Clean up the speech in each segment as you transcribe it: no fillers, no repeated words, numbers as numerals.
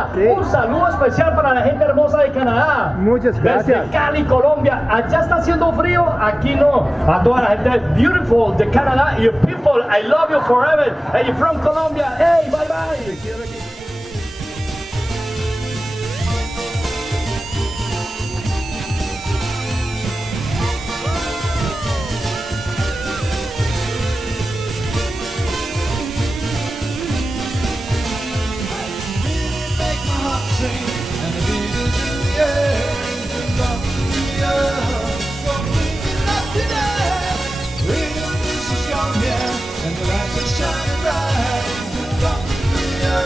Canadá. Sí. Un saludo especial para la gente hermosa de Canadá. Muchas gracias. Desde Cali, Colombia. Allá está haciendo frío, aquí no. A toda la gente beautiful de Canadá. You people, I love you forever. Hey, you're from Colombia. Hey, bye bye. And the beat is in the air, Colombia, going up today. Freedom is so strong here, and the lights are shining bright. Colombia,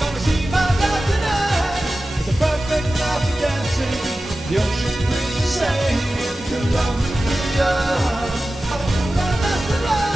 gonna see my life tonight. It's a perfect night for dancing, the ocean breeze is singing. Colombia, that's the light.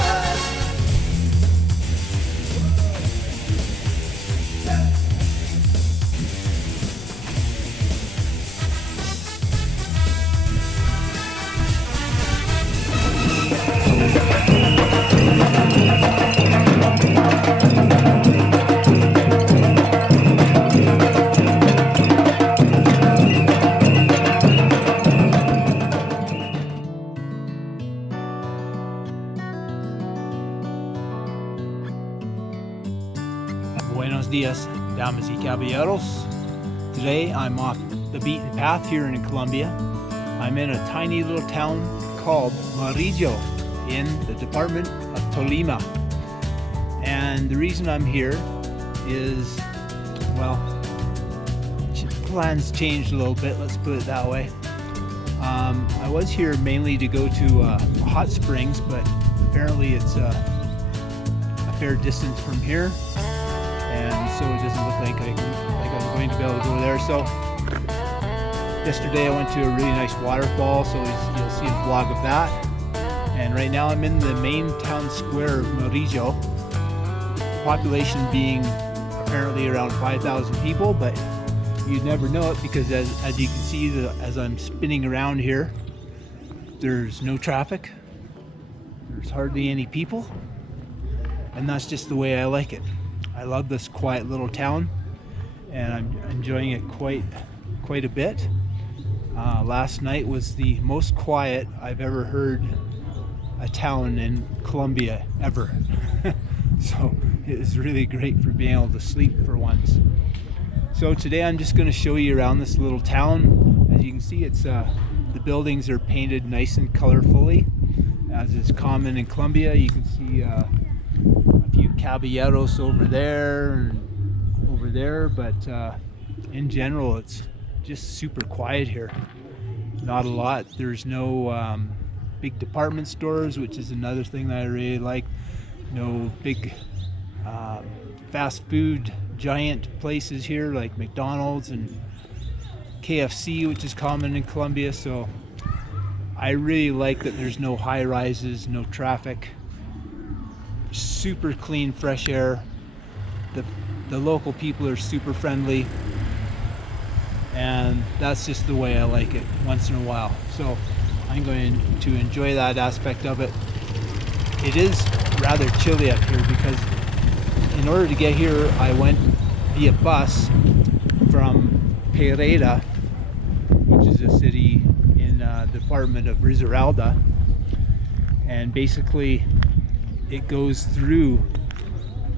Buenos dias, damas y caballeros. Today I'm off the beaten path here in Colombia. I'm in a tiny little town called Murillo in the department of Tolima. And the reason I'm here is, well, plans changed a little bit, let's put it that way. I was here mainly to go to hot springs, but apparently it's a fair distance from here. And so it doesn't look like I'm going to be able to go there. So yesterday I went to a really nice waterfall, so you'll see a vlog of that. And right now I'm in the main town square of Murillo, population being apparently around 5,000 people, but you'd never know it because as you can see, as I'm spinning around here, there's no traffic, there's hardly any people, and that's just the way I like it. I love this quiet little town, and I'm enjoying it quite a bit. Last night was the most quiet I've ever heard a town in Colombia ever. So it was really great for being able to sleep for once. So today I'm just going to show you around this little town. As you can see, it's the buildings are painted nice and colorfully, as is common in Colombia. You can see a few caballeros over there and over there, but in general it's just super quiet here. Not a lot. There's no big department stores, which is another thing that I really like. No big fast food giant places here like McDonald's and KFC, which is common in Colombia. So I really like that there's no high rises, no traffic, super clean, fresh air. The local people are super friendly, and that's just the way I like it once in a while. So I'm going to enjoy that aspect of it. It is rather chilly up here because in order to get here I went via bus from Pereira, which is a city in the department of Risaralda, and basically it goes through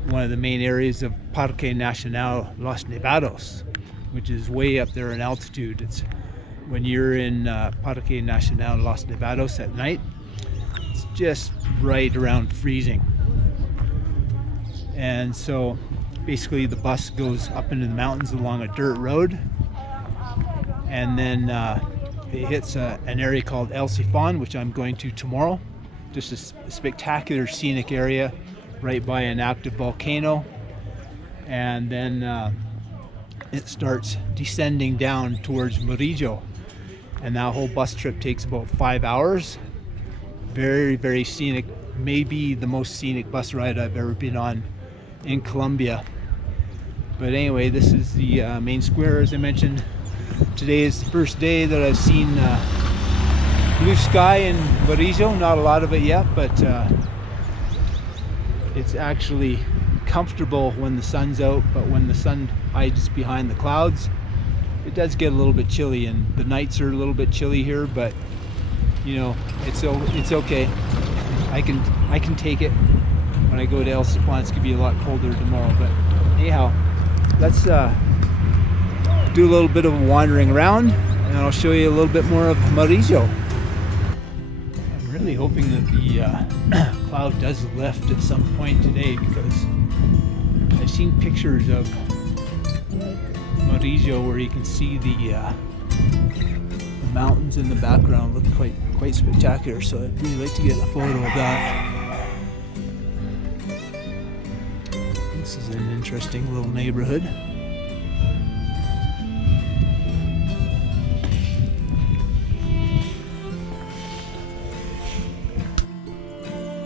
one of the main areas of Parque Nacional Los Nevados, which is way up there in altitude. It's when you're in Parque Nacional Los Nevados at night, it's just right around freezing. And so basically the bus goes up into the mountains along a dirt road, and then it hits an area called El Sifon, which I'm going to tomorrow. Just a spectacular scenic area right by an active volcano, and then it starts descending down towards Murillo, and that whole bus trip takes about 5 hours. Very, very scenic, maybe the most scenic bus ride I've ever been on in Colombia. But anyway, this is the main square, as I mentioned. Today is the first day that I've seen blue sky in Murillo. Not a lot of it yet, but it's actually comfortable when the sun's out, but when the sun hides behind the clouds, it does get a little bit chilly, and the nights are a little bit chilly here, but you know, it's okay. I can take it. When I go to El Sapan, it's gonna be a lot colder tomorrow, but anyhow, let's do a little bit of wandering around, and I'll show you a little bit more of Murillo. I'm really hoping that the cloud does lift at some point today, because I've seen pictures of Murillo where you can see the mountains in the background. Look quite spectacular, so I'd really like to get a photo of that. This is an interesting little neighborhood.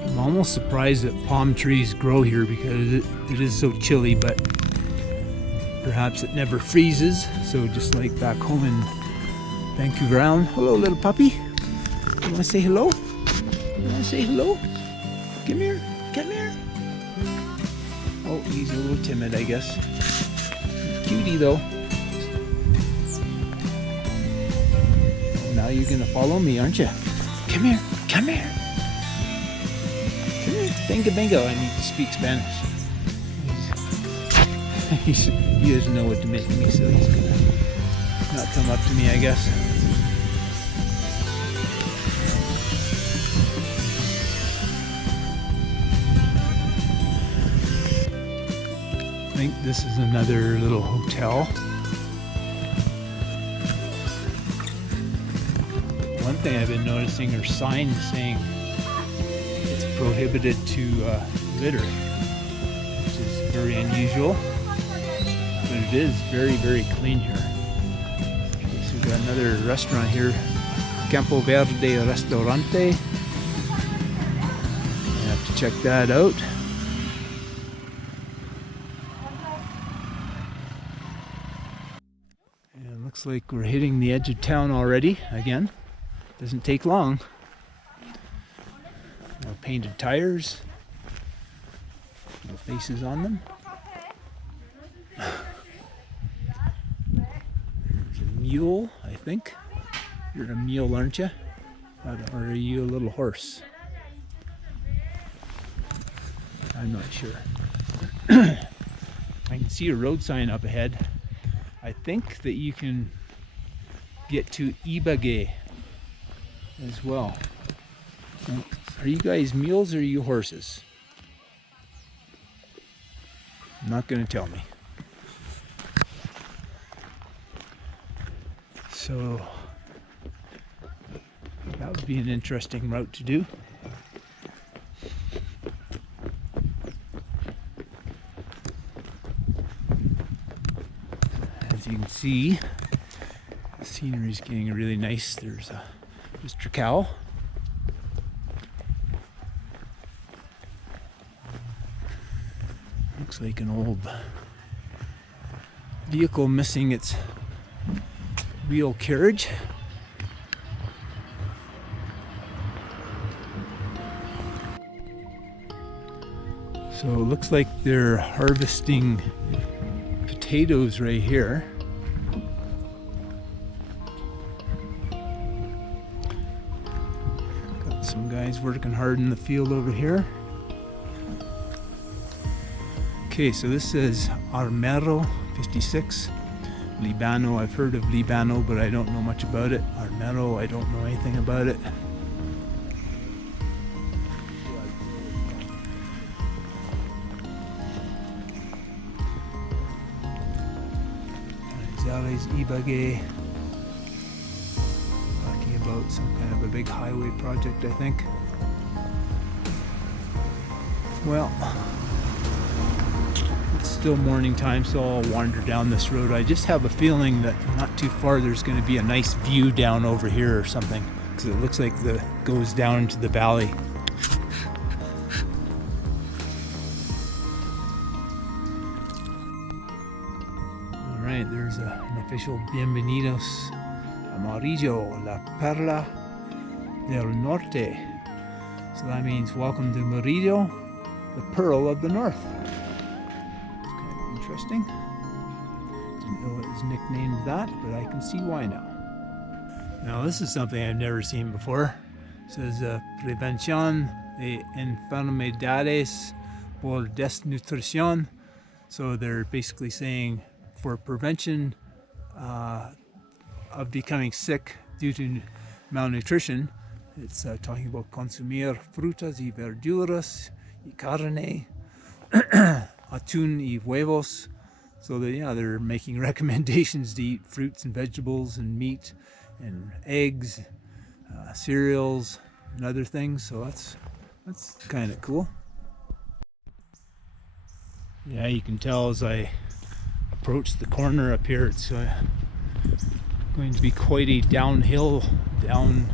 I'm almost surprised that palm trees grow here, because it is so chilly, but perhaps it never freezes. So just like back home in Vancouver Island. Hello, little puppy. You want to say hello? You want to say hello? Come here. Come here. Oh, he's a little timid, I guess. Cutie, though. Now you're going to follow me, aren't you? Come here. Come here. Come here. Bingo, bingo. I need to speak Spanish. He doesn't know what to make me, so he's going to not come up to me, I guess. I think this is another little hotel. One thing I've been noticing are signs saying it's prohibited to litter, which is very unusual, but it is very, very clean here. Okay, so we've got another restaurant here, Campo Verde Restaurante. I have to check that out. Looks like we're hitting the edge of town already. Again, doesn't take long. No painted tires, no faces on them. There's a mule, I think. You're a mule, aren't you? Or are you a little horse? I'm not sure. I can see a road sign up ahead. I think that you can get to Ibagué as well. Are you guys mules or are you horses? Not going to tell me. So that would be an interesting route to do. As you can see, the scenery is getting really nice. There's Mr. Cow. Looks like an old vehicle missing its wheel carriage. So it looks like they're harvesting potatoes right here. Got some guys working hard in the field over here. Okay, so this says Armero 56, Libano. I've heard of Libano, but I don't know much about it. Armero, I don't know anything about it. Ibagué, talking about some kind of a big highway project, I think. Well, it's still morning time, so I'll wander down this road. I just have a feeling that not too far there's going to be a nice view down over here or something, because it looks like it goes down into the valley. Alright, there's an official Bienvenidos a Murillo, la Perla del Norte. So that means welcome to Murillo, the Pearl of the North. interesting. Didn't know it was nicknamed that, but I can see why now. Now this is something I've never seen before. It says Prevención de Enfermedades por Desnutrición. So they're basically saying for prevention of becoming sick due to malnutrition. It's talking about consumir frutas y verduras y carne, atún y huevos. So they're making recommendations to eat fruits and vegetables and meat and eggs, cereals and other things. So that's kind of cool. Yeah, you can tell as I approach the corner up here, it's going to be quite a downhill down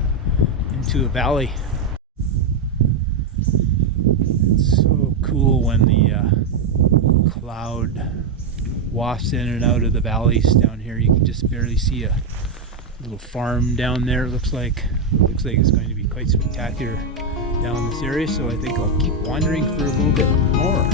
into a valley. It's so cool when the cloud wafts in and out of the valleys down here. You can just barely see a little farm down there. It looks like it's going to be quite spectacular down this area, so I think I'll keep wandering for a little bit more.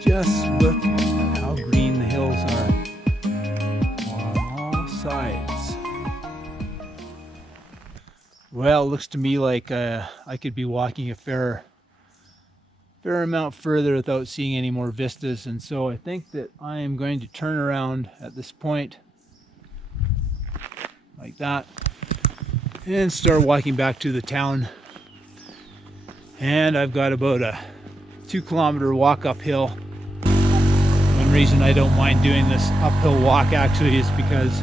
Just look at how green the hills are on all sides. Well, it looks to me like I could be walking a fair amount further without seeing any more vistas, and so I think that I am going to turn around at this point like that and start walking back to the town. And I've got about a 2-kilometer walk uphill. One reason I don't mind doing this uphill walk actually is because,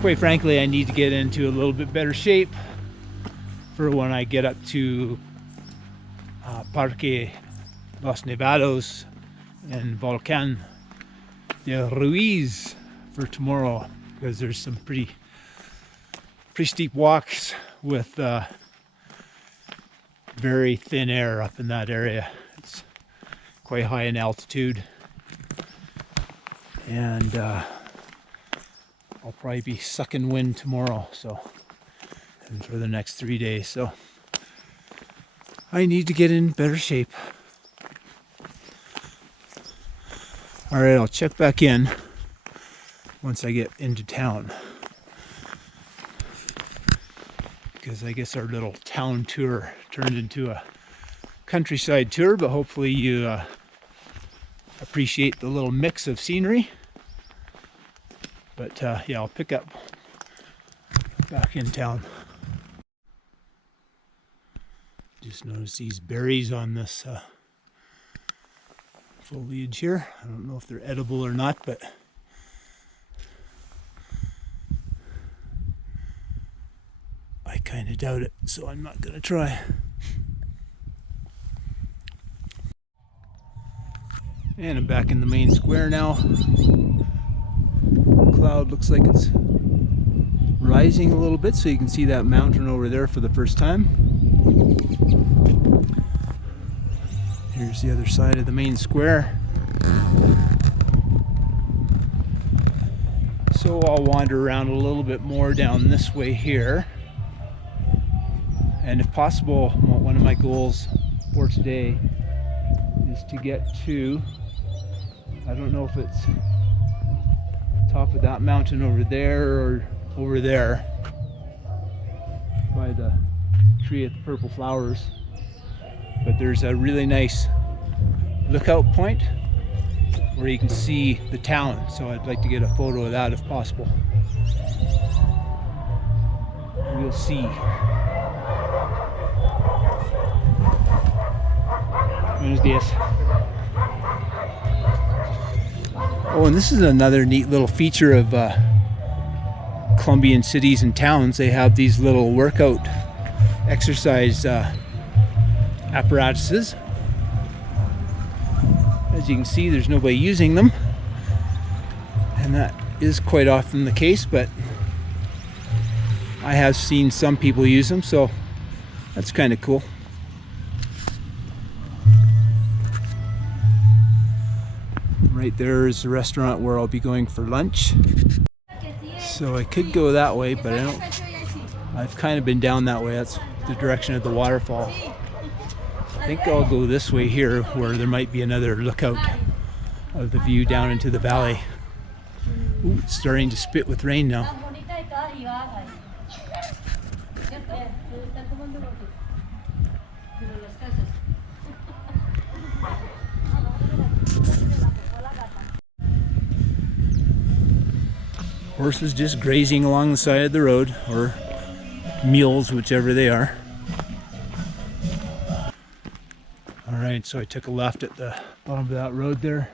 quite frankly, I need to get into a little bit better shape for when I get up to Parque Los Nevados and Volcán de Ruiz for tomorrow, because there's some pretty steep walks with very thin air up in that area. It's quite high in altitude, and I'll probably be sucking wind tomorrow, and for the next 3 days, so I need to get in better shape. All right, I'll check back in once I get into town, because I guess our little town tour turned into a countryside tour, but hopefully you appreciate the little mix of scenery. But yeah, I'll pick up back in town. Just noticed these berries on this foliage here. I don't know if they're edible or not, but I kind of doubt it, so I'm not going to try. And I'm back in the main square now. The cloud looks like it's rising a little bit, so you can see that mountain over there for the first time. Here's the other side of the main square. So I'll wander around a little bit more down this way here. And if possible, one of my goals for today is to get to, I don't know if it's top of that mountain over there or over there by the tree at the purple flowers, but there's a really nice lookout point where you can see the town, so I'd like to get a photo of that if possible. We'll see. Buenos dias. Oh, and this is another neat little feature of Colombian cities and towns, they have these little workout exercise apparatuses. As you can see, there's nobody using them, and that is quite often the case, but I have seen some people use them, so that's kind of cool. Right there is the restaurant where I'll be going for lunch. So I could go that way, but I've kind of been down that way. That's the direction of the waterfall. I think I'll go this way here, where there might be another lookout of the view down into the valley. Ooh, it's starting to spit with rain now. Horses just grazing along the side of the road, or mules, whichever they are. Alright, so I took a left at the bottom of that road there.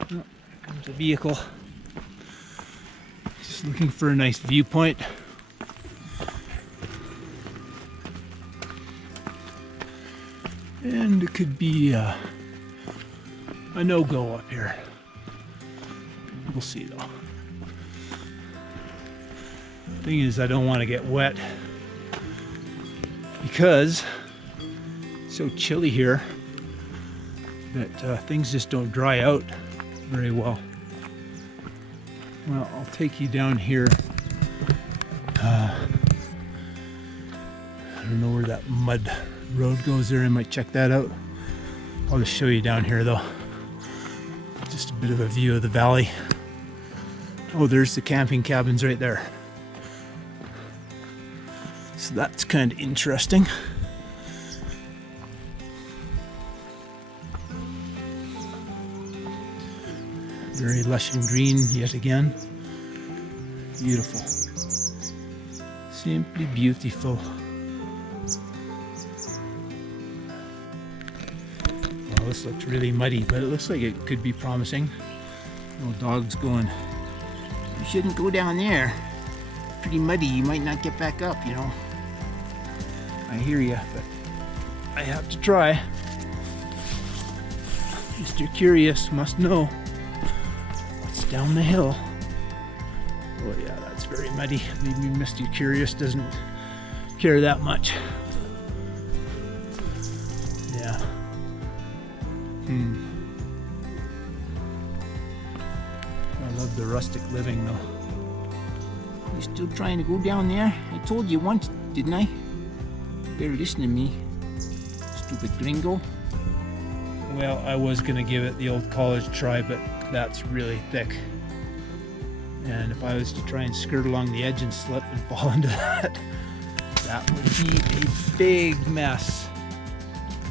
Oh, here comes a vehicle. Just looking for a nice viewpoint. And it could be a no-go up here. We'll see though. Thing is, I don't want to get wet because it's so chilly here that things just don't dry out very well. Well, I'll take you down here. I don't know where that mud road goes there. I might check that out. I'll just show you down here though. Just a bit of a view of the valley. Oh, there's the camping cabins right there. So that's kind of interesting. Very lush and green yet again. Beautiful. Simply beautiful. Well, this looks really muddy, but it looks like it could be promising. Little dog's going, "You shouldn't go down there. Pretty muddy, you might not get back up, you know." I hear you, but I have to try. Mr. Curious must know what's down the hill. Oh yeah, that's very muddy. Maybe Mr. Curious doesn't care that much. Yeah. I love the rustic living though. You still trying to go down there? I told you once, didn't I? Better listen to me, stupid gringo. Well, I was gonna give it the old college try, but that's really thick. And if I was to try and skirt along the edge and slip and fall into that, that would be a big mess.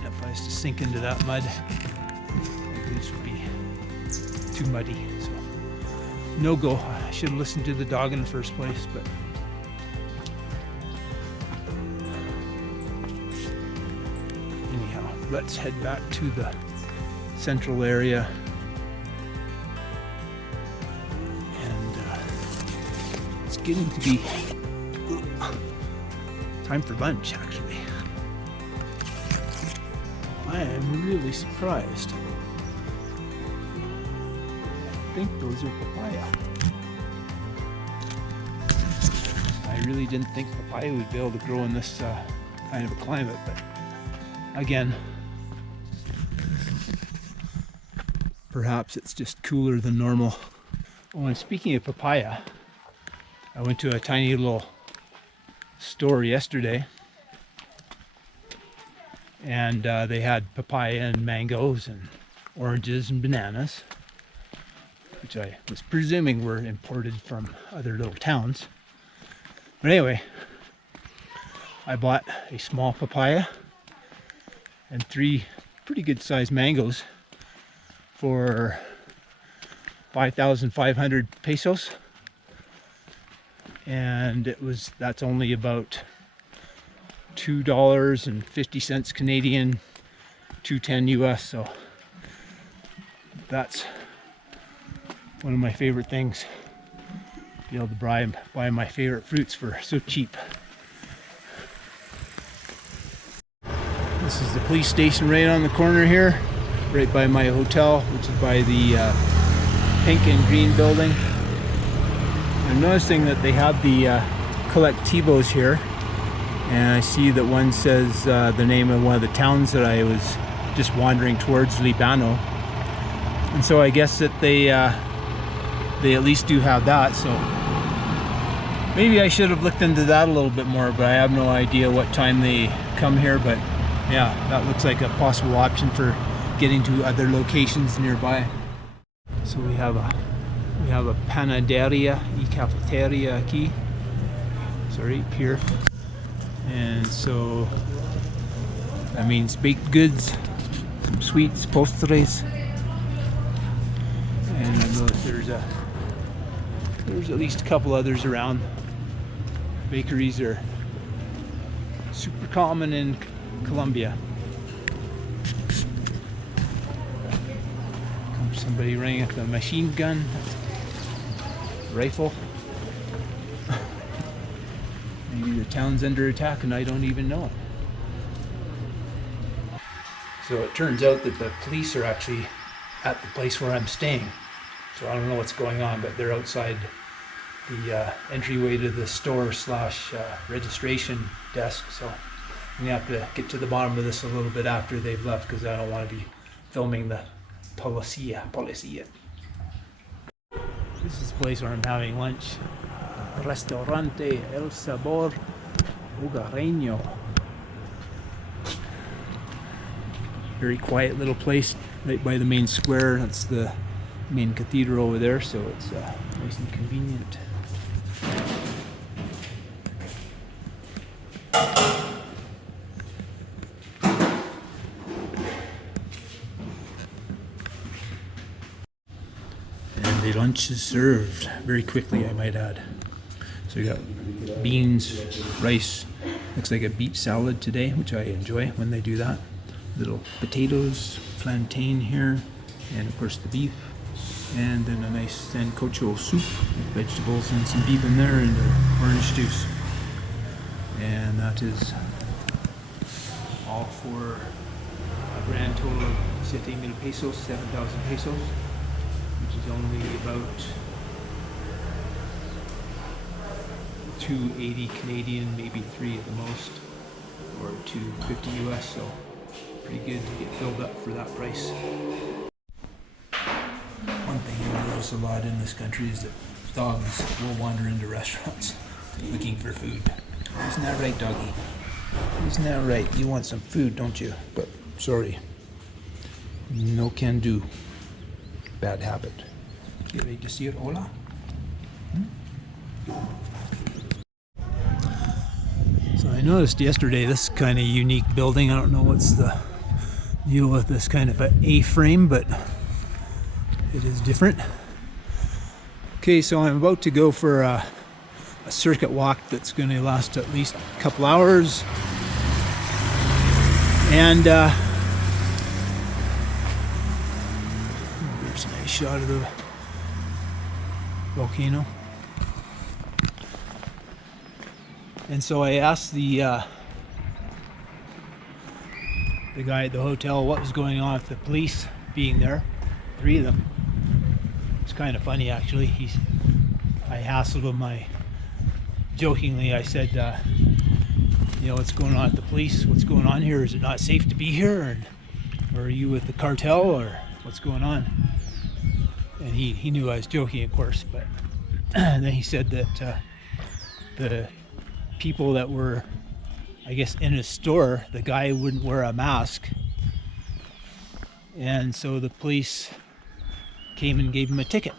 If I was to sink into that mud, this would be too muddy. So, no go. I should have listened to the dog in the first place, but let's head back to the central area, and it's getting to be time for lunch actually. I am really surprised. I think those are papaya. I really didn't think papaya would be able to grow in this kind of a climate, but again, perhaps it's just cooler than normal. Oh, and speaking of papaya, I went to a tiny little store yesterday, and they had papaya and mangoes and oranges and bananas, which I was presuming were imported from other little towns. But anyway, I bought a small papaya and 3 pretty good sized mangoes for 5,500 pesos, and that's only about $2.50 Canadian, $2.10 US. So that's one of my favorite things be able to buy my favorite fruits for so cheap. This is the police station right on the corner here, right by my hotel, which is by the pink and green building. I'm noticing that they have the colectivos here, and I see that one says the name of one of the towns that I was just wandering towards, Libano. And so I guess that they at least do have that, so maybe I should have looked into that a little bit more, but I have no idea what time they come here. But yeah, that looks like a possible option for getting to other locations nearby. So we have a panaderia y cafeteria aquí, sorry, here. And so that means baked goods, some sweets, postres. And I know that there's at least a couple others around. Bakeries are super common in Colombia. Comes somebody running with a machine gun, rifle. Maybe the town's under attack and I don't even know it. So it turns out that the police are actually at the place where I'm staying. So I don't know what's going on, but they're outside the entryway to the store / registration desk. So I'm gonna have to get to the bottom of this a little bit after they've left, because I don't want to be filming the policia. This is the place where I'm having lunch. Restaurante El Sabor Hogareño. Very quiet little place right by the main square. That's the main cathedral over there, so it's nice and convenient. And the lunch is served very quickly, I might add. So we got beans, rice, looks like a beet salad today, which I enjoy when they do that. Little potatoes, plantain here, and of course the beef, and then a nice sancocho soup with vegetables and some beef in there, and orange juice. And that is all for a grand total of 7,000 pesos, 7,000 pesos, which is only about 280 Canadian, maybe 3 at the most, or 250 US, so pretty good to get filled up for that price. One thing you'll notice a lot in this country is that dogs will wander into restaurants looking for food. Isn't that right, doggy? Isn't that right? You want some food, don't you? But sorry, no can do. Bad habit. You ready to see it? Hola? So I noticed yesterday this kind of unique building. I don't know what's the deal with this kind of an A-frame, but it is different. Okay, so I'm about to go for a circuit walk that's going to last at least a couple hours, and there's a nice shot of the volcano. And so I asked the guy at the hotel what was going on with the police being there, 3 of them. It's kind of funny, actually. I hassled him. Jokingly, I said, you know, what's going on with the police? What's going on here? Is it not safe to be here? Or are you with the cartel, or what's going on? And he knew I was joking, of course, but then he said that the people that were, I guess, in his store, the guy wouldn't wear a mask, and so the police came and gave him a ticket.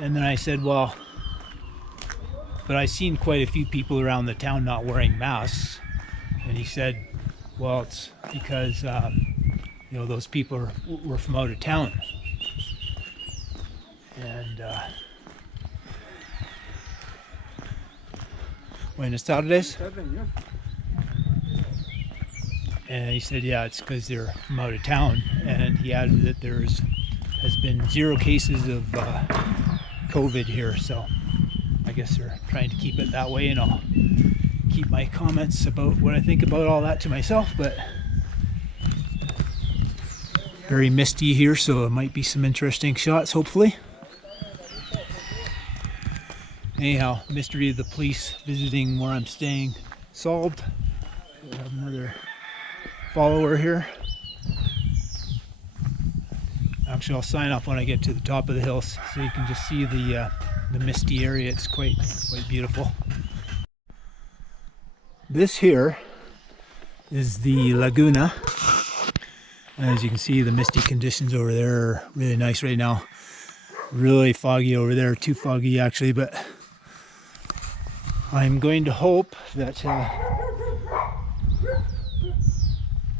And then I said, well, but I've seen quite a few people around the town not wearing masks. And he said, well, it's because you know, those people were from out of town. And Buenas tardes. And he said, yeah, it's because they're from out of town. And he added that there's has been 0 cases of COVID here, so I guess they're trying to keep it that way, and I'll keep my comments about what I think about all that to myself. But very misty here, so it might be some interesting shots, hopefully. Anyhow, mystery of the police visiting where I'm staying solved. We have another follower here. Actually, I'll sign off when I get to the top of the hills, so you can just see the misty area. It's quite beautiful. This here is the Laguna. As you can see, the misty conditions over there are really nice right now. Really foggy over there, too foggy actually, but I'm going to hope that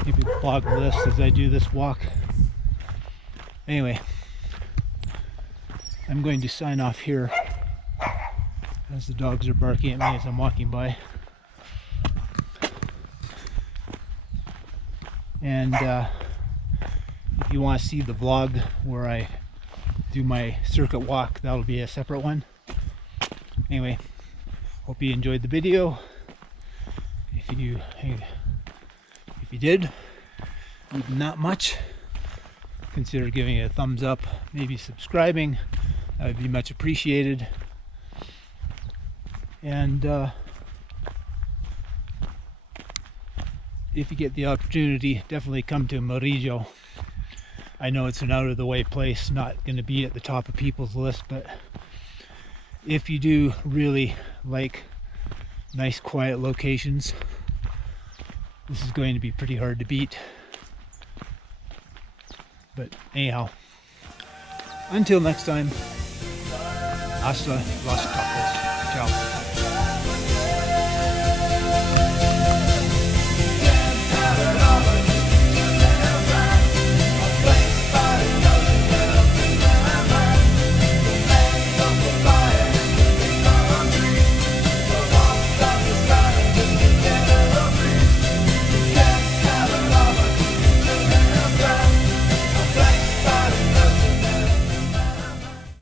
maybe log this as I do this walk. Anyway, I'm going to sign off here as the dogs are barking at me as I'm walking by. And if you want to see the vlog where I do my circuit walk, that'll be a separate one. Anyway, hope you enjoyed the video. If you did, even not much, consider giving it a thumbs up, maybe subscribing. That would be much appreciated. And if you get the opportunity, definitely come to Murillo. I know it's an out of the way place, not going to be at the top of people's list, but if you do really like nice quiet locations, this is going to be pretty hard to beat. But anyhow, until next time, hasta las tacos. Ciao.